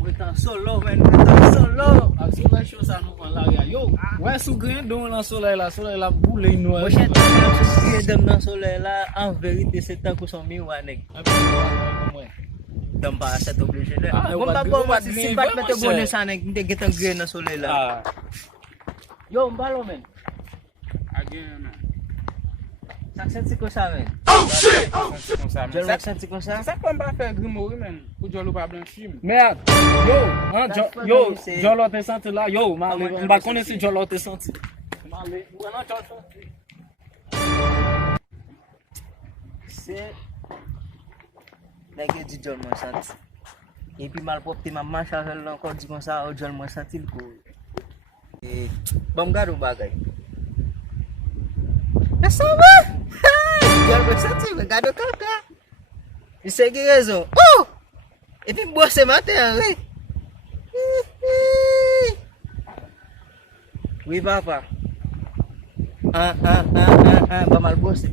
Mwen solo men, mwen solo. A soleil chaud ça nous prend l'arrière. Yo, ouais sous grain don dans soleil là boule noir. Mwen chen tan se dem nan soleil la, en verite se tan kou son miwa neg. Dam pa set oblige de. Mwen pa bon wat, si pat mette bonne sa neg, mwen te getan gre nan soleil la. Yo, mbalo men. Again man. Sak senti kon sa men. Jol mak senti kon sa? Ça peut pas faire grimoire men. Pour jolo pas blanchir. Merde. Yo, Jolo te senti là. Yo, on va connaître si Jolo te senti. Se nèg di jol mwen senti. Et puis mal propre maman charge encore di kon sa, jol mwen senti ko. Et bam gado bagay. Ya ça va? Jol mwen senti, mwen gado kaka. Il sait qui raison. Oh! Et puis boire ce matin, oui. Oui papa. Pas mal bossé,